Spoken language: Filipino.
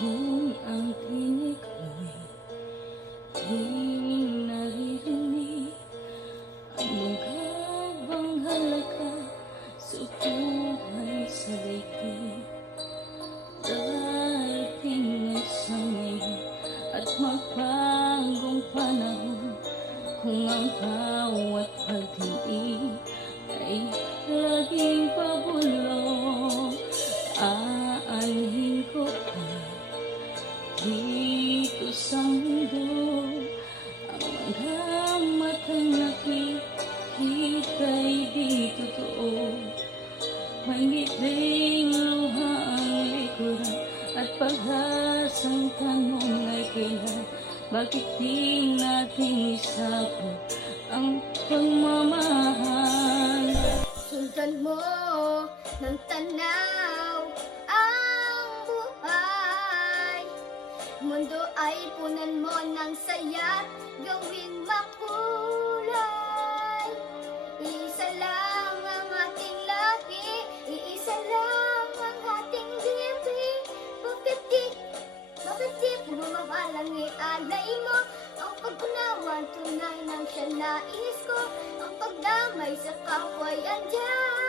Kung ang tinig mo'y di naririnig, ano ka bang halaga sa buhay sa daigdig? Darating na sa ngayon at magbagong panahon, kung ang bawat pagtingin ay laging pabulong. Aanhin ko pa dito sa mundo ang mga matang nakikita'y di totoo. May ngiting luha ang likuran at pag-asang tanong ay kailan. Bakit di natin isabot ang pagmamahal? Sundan mo ng tanaw ang buhay. Mundo ay punan mo ng saya't gawin makulay. Iisa lang ang ating lahi, iisa lang ang ating bibig. Bakit di pumamahal ang ialay mo? Ang pag-unawa tunay ng siya nais ko. Ang pagdamay sa kapwa ay andyan.